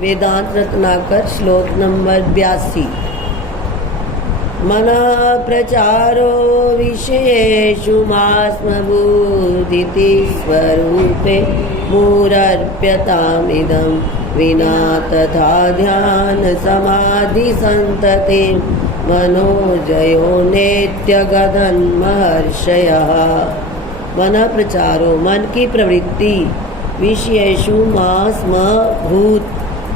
वेदांत रत्नाकर श्लोक नंबर 82। मन प्रचारो विषयेषु मास्मभूदिति स्वरूपे मूरर्प्यतामिदं विना तथा ध्यान समाधि संतते मनोजयो नेत्यगदन् महर्षयः। मन प्रचारो मन की प्रवृत्ति विषयेषु मास्म भूत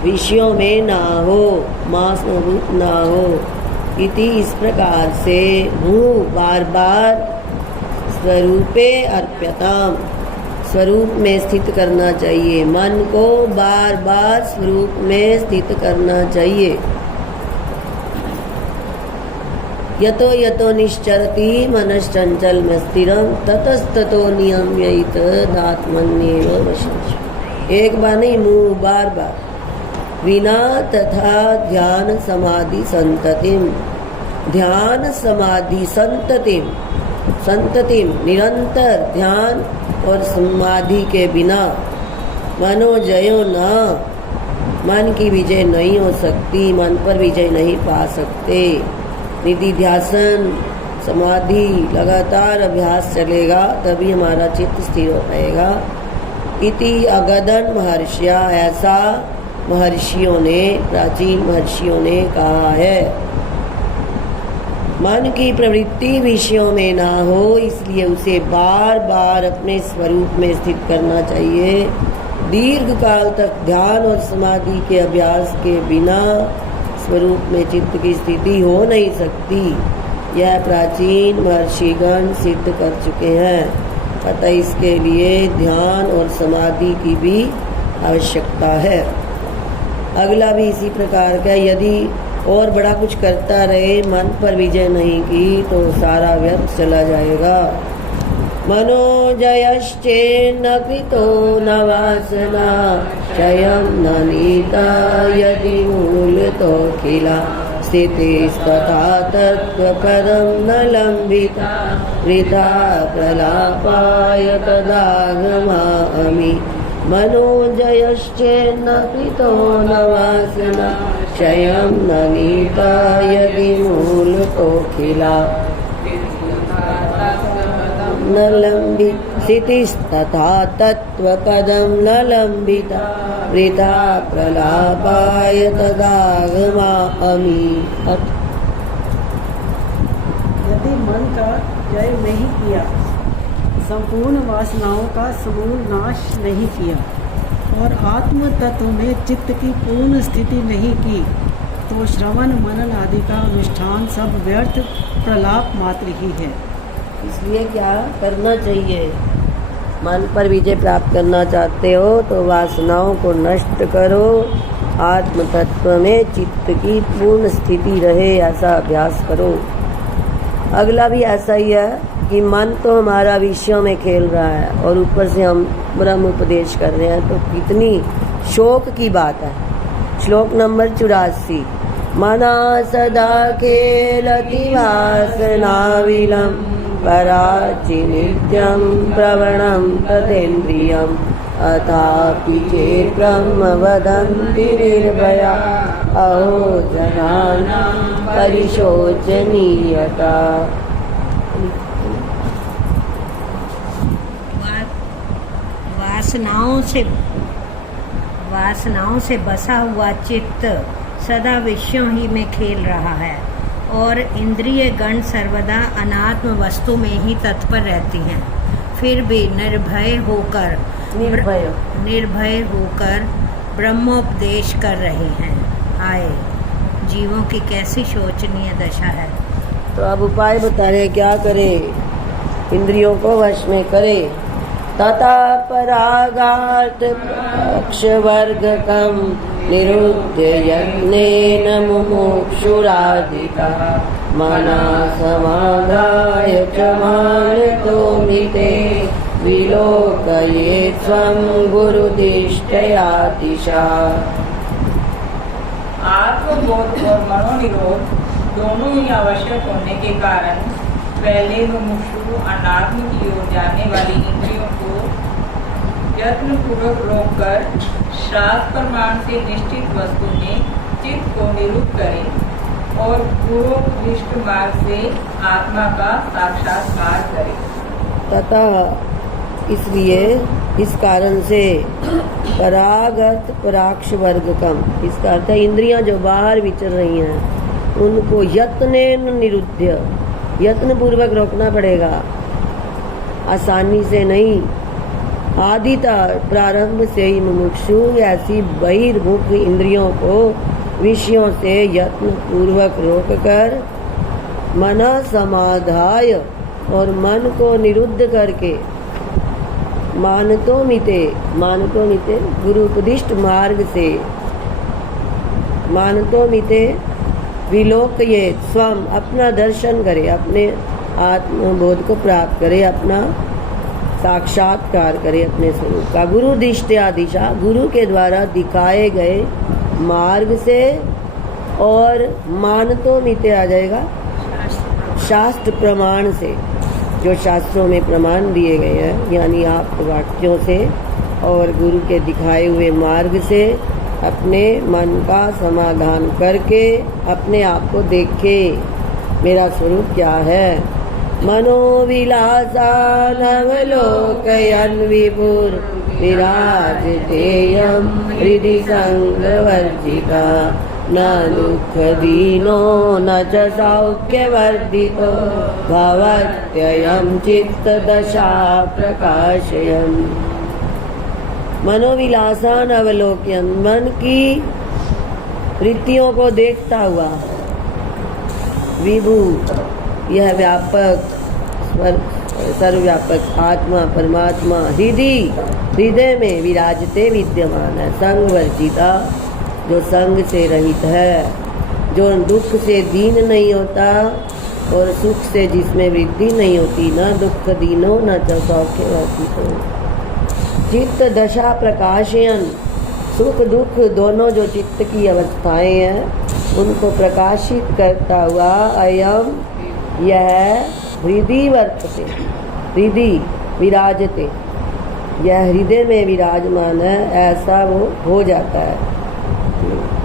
विषयों में ना हो, मास्म भूत ना हो इति इस प्रकार से मुँह बार बार स्वरूपे अर्प्यताम स्वरूप में स्थित करना चाहिए। मन को बार बार स्वरूप में स्थित करना चाहिए। यतो यतो निश्चरति मनश्चंचल में स्थिरम ततस्ततो नियम्यैत दात्मन्येव वशं। एक बार नहीं, मुँह बार बार। विना तथा ध्यान समाधि संततिम, ध्यान समाधि संततिम, संततिम निरंतर ध्यान और समाधि के बिना मनोजयो न, मन की विजय नहीं हो सकती, मन पर विजय नहीं पा सकते। निधि ध्यासन समाधि लगातार अभ्यास चलेगा तभी हमारा चित्त स्थिर हो पाएगा। इति अगदन महर्षिया, ऐसा महर्षियों ने, प्राचीन महर्षियों ने कहा है। मन की प्रवृत्ति विषयों में ना हो, इसलिए उसे बार बार अपने स्वरूप में स्थित करना चाहिए। दीर्घ काल तक ध्यान और समाधि के अभ्यास के बिना स्वरूप में चित्त की स्थिति हो नहीं सकती। यह प्राचीन महर्षिगण सिद्ध कर चुके हैं। अतः इसके लिए ध्यान और समाधि की भी आवश्यकता है। अगला भी इसी प्रकार का, यदि और बड़ा कुछ करता रहे, मन पर विजय नहीं की तो सारा व्यर्थ चला जाएगा। मनोजयश्चेन्न कृतो न वासना क्षयं न नीता यदि मूलतोऽखिला स्थितिस्तथा तत्त्वपदं न लम्बिता वृथा प्रलापाय तदागमामि। मनोजयश्चेन्न कृतो न वासना क्षयं न नीता यदि मूलतोऽखिला न लंबित स्थितिस्तथा तत्त्वपदं न लंबिता वृथा प्रलापाय तदागमामि। यदि मन का जय नहीं किया, संपूर्ण वासनाओं का समूल नाश नहीं किया और आत्म तत्व में चित्त की पूर्ण स्थिति नहीं की तो श्रवण मनन आदि का अनुष्ठान सब व्यर्थ प्रलाप मात्र ही है। इसलिए क्या करना चाहिए? मन पर विजय प्राप्त करना चाहते हो तो वासनाओं को नष्ट करो, आत्म तत्व में चित्त की पूर्ण स्थिति रहे, ऐसा अभ्यास करो। अगला भी ऐसा ही है कि मन तो हमारा विषयों में खेल रहा है और ऊपर से हम ब्रह्म उपदेश कर रहे हैं, तो कितनी शोक की बात है। श्लोक नंबर 84। मना सदा खेलति वासनाविलं पराचि नित्यं प्रवणं तदेन्द्रियम् अथापि चेत् ब्रह्म वदन्ति निर्भया अहो जनानां परिशोचनीयता। वासनाओं से बसा हुआ चित्त सदा विषयों ही में खेल रहा है और इंद्रिय गण सर्वदा अनात्म वस्तु में ही तत्पर रहती हैं। फिर भी निर्भय होकर ब्रह्मोपदेश कर रहे हैं। आए जीवों की कैसी शोचनीय दशा है। तो अब उपाय बता रहे, क्या करें? इंद्रियों को वश में करें। तथा परागात् पक्षवर्गकं निरुद्ध्य यत्नेन मुमुक्षुराधिका मना समाधाय च मानतोमिते विलोकये त्वं गुरुदिष्टयातिशा। आत्मबोध और मनोनिरोध दोनों ही आवश्यक होने के कारण पहले मुमुक्षु अनात्म की ओर जाने वाली इंद्रियों को यत्न पूर्वक रोककर शास्त्र प्रमाण से निश्चित वस्तु में चित्त को निरुद्ध करे और पूर्वोपदिष्ट मार्ग से आत्मा का साक्षात्कार करे। तथा इसलिए इस कारण से परागत पराक्ष वर्ग कम, इसका अर्थ है इंद्रियां जो बाहर विचर रही हैं उनको यत्नेन निरुद्ध्य, यत्न पूर्वक रोकना पड़ेगा, आसानी से नहीं। आदिता प्रारंभ से ही मुमुक्षु ऐसी बहिर्मुख इंद्रियों को विषयों से यत्न पूर्वक रोककर मना समाधाय और मन को निरुद्ध करके मानतो मिते गुरु उपदिष्ट मार्ग से मानतो मिते विलोकये स्वम अपना दर्शन करे, अपने आत्मबोध को प्राप्त करे, अपना साक्षात्कार करे अपने स्वरूप का। गुरु दिष्टया दिशा, गुरु के द्वारा दिखाए गए मार्ग से, और मानतो मिते आ जाएगा शास्त्र प्रमाण से, जो शास्त्रों में प्रमाण दिए गए हैं यानी आप वाक्यों से और गुरु के दिखाए हुए मार्ग से अपने मन का समाधान करके अपने आप को देखे मेरा स्वरूप क्या है। मनोविलासानवलोकयन् विभुर विराजतेयं हृदि संगवर्जिता न दुःखदीनो न च सौख्यवर्धितो भवत्ययं चित्तदशा प्रकाशयन्। मनोविलासान अवलोकयन, मन की वृत्तियों को देखता हुआ, विभु यह व्यापक सर्वव्यापक आत्मा परमात्मा हृदय में विराजते विद्यमान है। संग वर्जिता, जो संग से रहित है, जो दुख से दीन नहीं होता और सुख से जिसमें वृद्धि नहीं होती, न दुख दीनो न च सौख्य वर्धितो। चित्त दशा प्रकाशयन, सुख दुख दोनों जो चित्त की अवस्थाएं हैं उनको प्रकाशित करता हुआ अयम यह हृदय वर्तते, हृदय विराजते, यह हृदय में विराजमान है, ऐसा वो हो जाता है।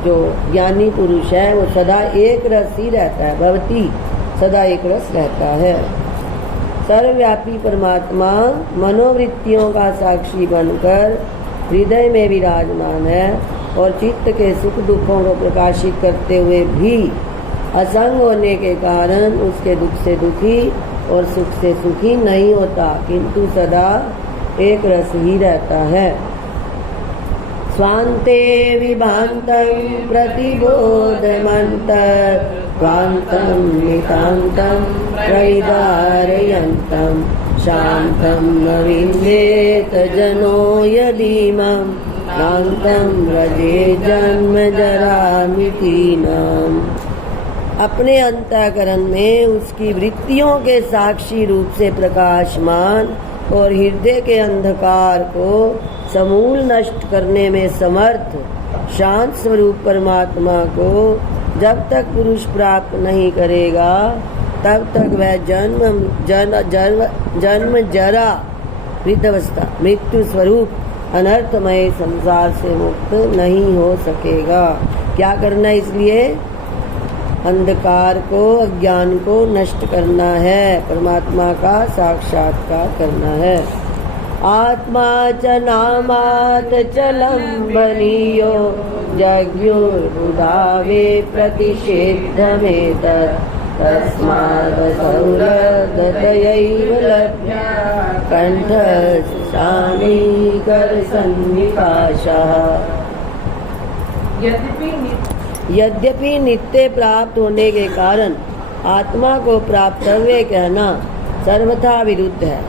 जो ज्ञानी पुरुष है वो सदा एक रस ही रहता है, भवती सदा एक रस रहता है। सर्वव्यापी परमात्मा मनोवृत्तियों का साक्षी बनकर हृदय में विराजमान है और चित्त के सुख दुखों को प्रकाशित करते हुए भी असंग होने के कारण उसके दुख से दुखी और सुख से सुखी नहीं होता, किंतु सदा एक रस ही रहता है। स्वान्ते विभान्तं प्रतिबोधमन्तं स्वान्तं नितान्तं प्रविदारयन्तं शान्तं न विन्देत जनो यदीमं नान्तं व्रजे जन्म जरामितीनाम्। अपने अंतःकरण में उसकी वृत्तियों के साक्षी रूप से प्रकाशमान और हृदय के अंधकार को समूल नष्ट करने में समर्थ शांत स्वरूप परमात्मा को जब तक पुरुष प्राप्त नहीं करेगा तब तक वह जन्म जरा वृद्धावस्था मृत्यु स्वरूप अनर्थमय संसार से मुक्त नहीं हो सकेगा। क्या करना, इसलिए अंधकार को अज्ञान को नष्ट करना है, परमात्मा का साक्षात्कार करना है। आत्मा च नामात् चलम्बनीयो जग्युर्बुधावे प्रतिषेद्धमेतत् तस्मादसौरदतयैव लभ्या कण्ठस्थानीकरसन्निपाशः। यद्यपि नित्य प्राप्त होने के कारण आत्मा को प्राप्तव्य कहना सर्वथा विरुद्ध है,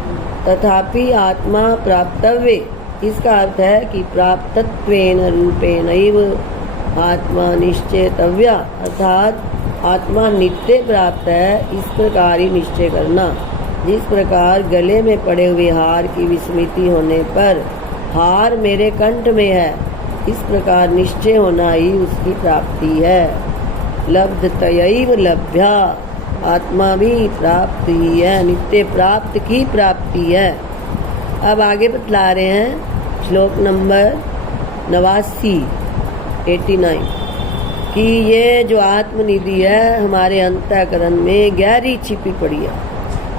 तथापि आत्मा प्राप्तव्य इसका अर्थ है कि प्राप्तत्वेन रूपेणैव आत्मा निश्चेतव्या, अर्थात आत्मा नित्य प्राप्त है इस प्रकार ही निश्चय करना। जिस प्रकार गले में पड़े हुए हार की विस्मृति होने पर हार मेरे कंठ में है, इस प्रकार निश्चय होना ही उसकी प्राप्ति है। लब्धतयैव लभ्या, आत्मा भी प्राप्त ही है, नित्य प्राप्त की प्राप्ति है। अब आगे बतला रहे हैं श्लोक नंबर 89 कि ये जो आत्मनिधि है हमारे अंतःकरण में गहरी छिपी पड़ी है।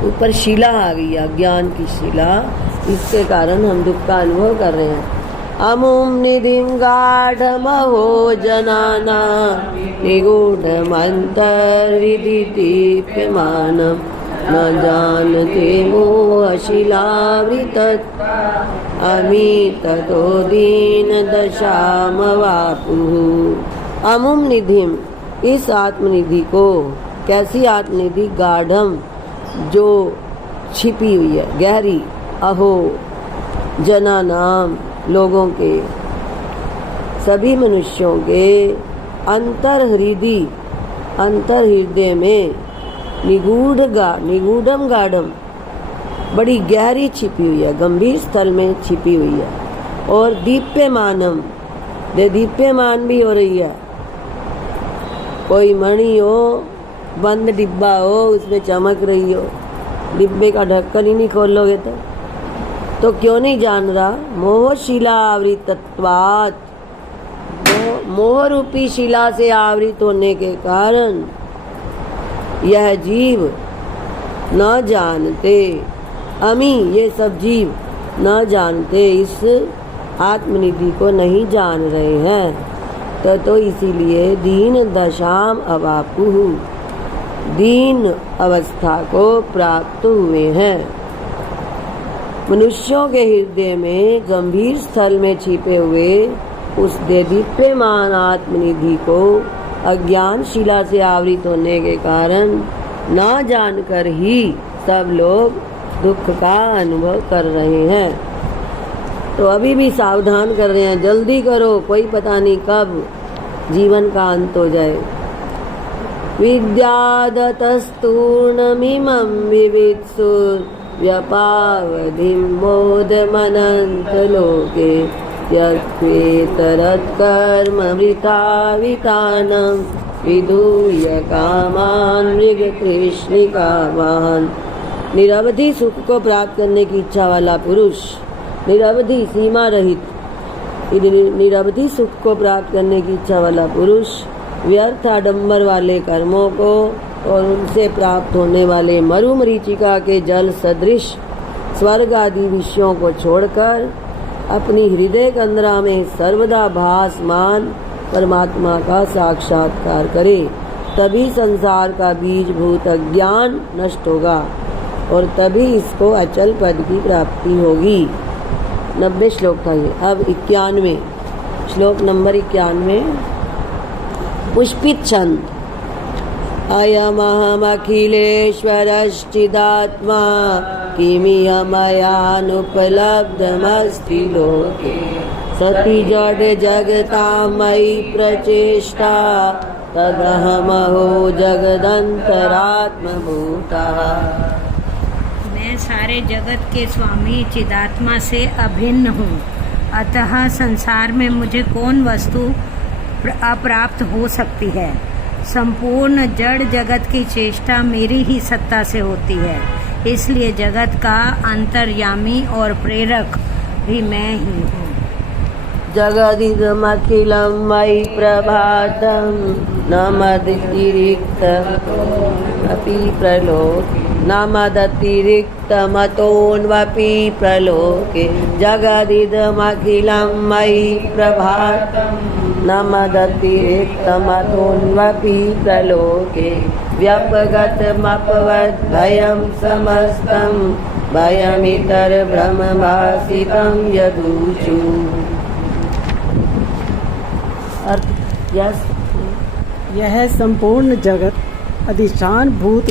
ऊपर शिला आ गई है, ज्ञान की शिला, इसके कारण हम दुख का अनुभव कर रहे हैं। अमुम निधिम गाढ़महो जनाना निगूढ़मन्तर्विदिदीप्यमानं न जानते मोहशिलावृतत् अमिततो दीनदशामवापुः। अमुम निधिम, इस आत्मनिधि को, कैसी आत्मनिधि? गाढ़म, जो छिपी हुई है, गहरी, अहो जना नाम, लोगों के, सभी मनुष्यों के अंतर्हृदय में निगूढ़म गाढ़म, बड़ी गहरी छिपी हुई है, गंभीर स्थल में छिपी हुई है। और दीप्यमानम, दीप्यमान भी हो रही है। कोई मणि हो, बंद डिब्बा हो, उसमें चमक रही हो, डिब्बे का ढक्कन ही नहीं खोलोगे तो क्यों नहीं जान रहा? मोह शिला आवृतत्वात्, मोह रूपी शिला से आवृत होने के कारण यह जीव न जानते, अमी, ये सब जीव न जानते, इस आत्मनिधि को नहीं जान रहे हैं। तो इसीलिए दीन दशाम अवापुः, दीन अवस्था को प्राप्त हुए हैं। मनुष्यों के हृदय में गंभीर स्थल में छिपे हुए उस दीप्यमान आत्मनिधि को अज्ञान शिला से आवृत होने के कारण न जानकर ही सब लोग दुख का अनुभव कर रहे हैं। तो अभी भी सावधान कर रहे हैं, जल्दी करो, कोई पता नहीं कब जीवन का अंत हो जाए। विद्यादतस्तूर्णमिमं विवित्सु व्यपावधिं मोदमनन्तलोके यत्वेतरत्कर्मवृथावितानं विधूय कामान् मृगतृष्णिकावान्। निरवधि सुख को प्राप्त करने की इच्छा वाला पुरुष, निरवधि सीमा रहित निरवधि सुख को प्राप्त करने की इच्छा वाला पुरुष व्यर्थ आडंबर वाले कर्मों को और उनसे प्राप्त होने वाले मरुमरीचिका के जल सदृश स्वर्ग आदि विषयों को छोड़कर अपनी हृदय कंदरा में सर्वदा भासमान परमात्मा का साक्षात्कार करे, तभी संसार का बीजभूत अज्ञान नष्ट होगा और तभी इसको अचल पद की प्राप्ति होगी। 90 श्लोक था ये। अब 91 श्लोक नंबर 91। पुष्पित छंद। अयमहमखिलेश्वरश्चिदात्मा किमिहमयानुपलब्धमस्ति लोके सति जड जगतां मयि प्रचेष्टा तदहमहो जगदन्तरात्मभूतः। मैं सारे जगत के स्वामी चिदात्मा से अभिन्न हूँ, अतः संसार में मुझे कौन वस्तु अप्राप्त हो सकती है। संपूर्ण जड़ जगत की चेष्टा मेरी ही सत्ता से होती है, इसलिए जगत का अंतर्यामी और प्रेरक भी मैं ही हूँ। जगदिदमखिलं मयि प्रभातं न मदतिरिक्तमपि प्रलोके न मदतिरिक्तमतोऽन्वपि प्रलोके जगदिदमखिलं मयि प्रभातं न मदतिरिक्तमतोऽन्वपि प्रलोके व्यपगतमपवद्भयं समस्तं भयमितरभ्रमभासितं यदूचु। यह संपूर्ण जगत अधिष्ठान भूत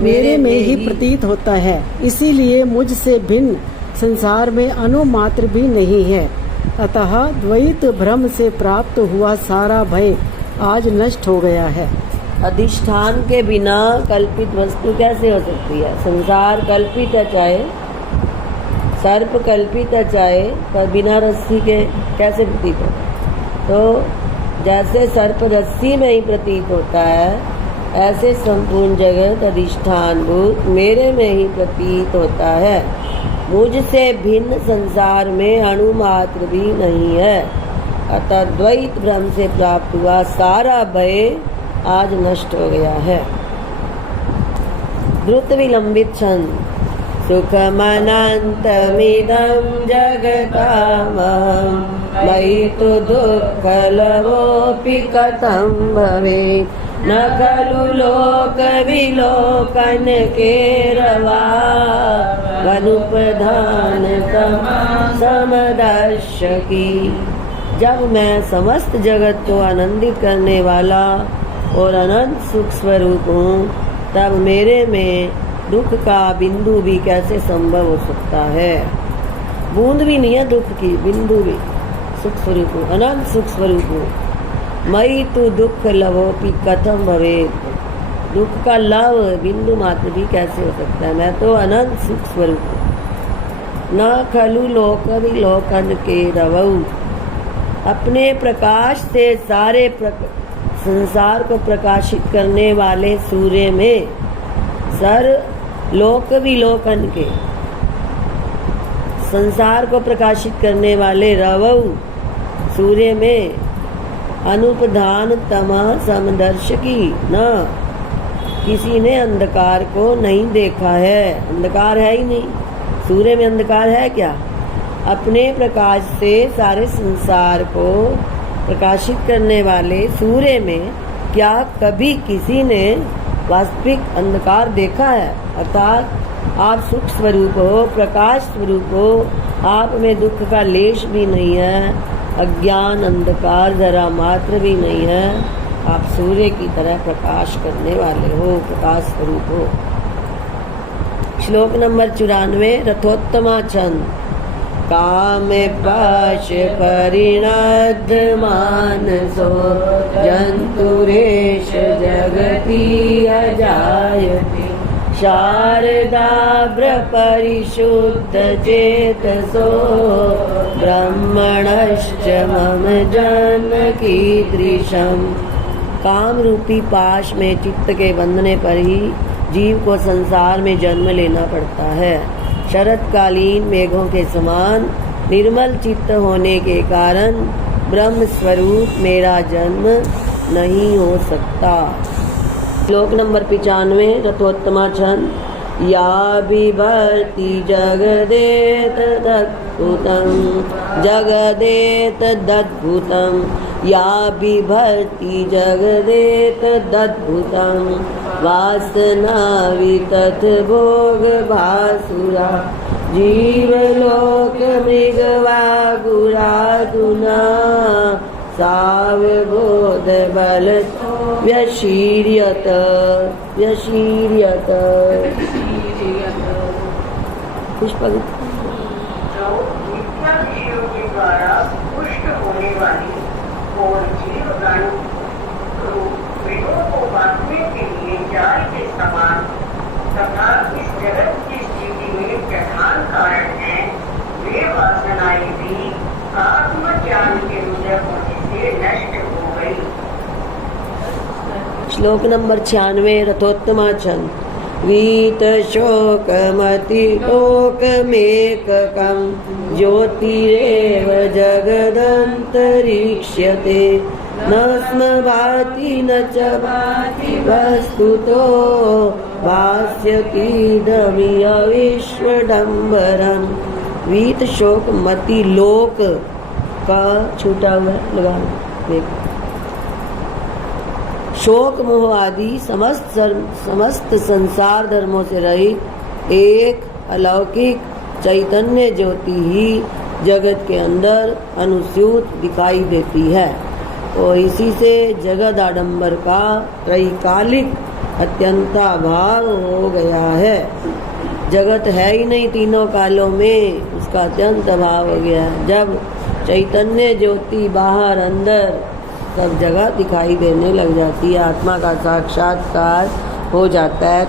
मेरे में ही प्रतीत होता है, इसीलिए मुझसे भिन्न संसार में अनुमात्र भी नहीं है। अतः द्वैत भ्रम से प्राप्त हुआ सारा भय आज नष्ट हो गया है। अधिष्ठान के बिना कल्पित वस्तु कैसे हो सकती है? संसार कल्पित है, चाहे सर्प कल्पित है, चाहे पर बिना रस्सी के कैसे प्रतीत होता है? तो जैसे सर्प रस्सी में ही प्रतीत होता है, ऐसे संपूर्ण जगत अधिष्ठान भूत मेरे में ही प्रतीत होता है। मुझसे भिन्न संसार में अणु मात्र भी नहीं है। अतः द्वैत ब्रह्म से प्राप्त हुआ सारा भय आज नष्ट हो गया है। द्रुत विलंबित छंद। सुखमनन्तमिदं जगतामहं मयि तु दुःखलवोऽपि कथं भवेत्। न खलु लोकविलोकनकेरवानुपधानतमा समदर्शकी। जब मैं समस्त जगत को आनंदित करने वाला और अनंत सुख स्वरूप हूँ, तब मेरे में दुख का बिंदु भी कैसे संभव हो सकता है। बूंद भी नहीं है दुख की, बिंदु भी। सुख स्वरूप हूँ, अनंत सुख स्वरूप हूँ। मई तू दुख लवोपि कथम भवेत्। दुख का लव बिंदु मात्र भी कैसे हो सकता है। मैं तो अनंत सुख स्वरूप हूँ। न खलु लोकविलोकन के रवौ। अपने प्रकाश से सारे संसार को प्रकाशित करने वाले सूर्य में सर लोक विलोकन के संसार को प्रकाशित करने वाले रवौ सूर्य में अनुपधान तमा समदर्शकी। न किसी ने अंधकार को नहीं देखा है। अंधकार है ही नहीं, सूर्य में अंधकार है क्या। अपने प्रकाश से सारे संसार को प्रकाशित करने वाले सूर्य में क्या कभी किसी ने वास्तविक अंधकार देखा है। अर्थात आप सुख स्वरूप हो, प्रकाश स्वरूप हो, आप में दुख का लेश भी नहीं है, अज्ञान अंधकार जरा मात्र भी नहीं है। आप सूर्य की तरह प्रकाश करने वाले हो, प्रकाश स्वरूप हो। श्लोक नंबर 94 रथोत्तमा छंद। काम पाश परिणद्ध मानसो जंतुरेश जगति अजायते। शारदाभ्र परिशुद्ध चेतसो ब्रह्मणश्च मम जानकी दृशम्। काम रूपी पाश में चित्त के बंधने पर ही जीव को संसार में जन्म लेना पड़ता है। शरतकालीन मेघों के समान निर्मल चित्त होने के कारण ब्रह्म स्वरूप मेरा जन्म नहीं हो सकता। श्लोक नंबर 95 रथोत्तमा छंद। या बिभर्ति जगदेतदद्भुतं जगदेतदद्भुतं। या बिभर्ति जगदेतदद्भुतं वासना वितथ भोग भासुरा। जीवलोक मृगवा गुरादुना सावबोध बल व्यशीर्यत व्यशीर्यत। पुष्पगीत। जो मिथ्या विषयों के द्वारा पुष्ट होने वाली और जीवगण वेदों को बांटने के लिए जाल के समान तथा इस जगत की स्थिति में प्रधान कारण है, वे वासनाएं भी आत्मज्ञान के उदय होने से नष्ट हो गई। श्लोक नंबर 96 रथोत्तमा छंद। वीत शोकमति लोकमेककं ज्योतिरेव जगदन्तरिक्ष्यते। न स्म भाति न च भाति वस्तुतो भास्यतीदमिह विश्वडम्बरम्। वीत शोक मति लोक का छूटा हुआ लगा देखो। शोक मोह आदि समस्त संसार धर्मों से रहित एक अलौकिक चैतन्य ज्योति ही जगत के अंदर अनुस्यूत दिखाई देती है और इसी से जगद आडंबर का त्रैकालिक अत्यंताभाव हो गया है। जगत है ही नहीं तीनों कालों में, उसका अत्यंत अभाव हो गया है। जब चैतन्य ज्योति बाहर अंदर सब जगह दिखाई देने लग जाती है, आत्मा का साक्षात्कार हो जाता है,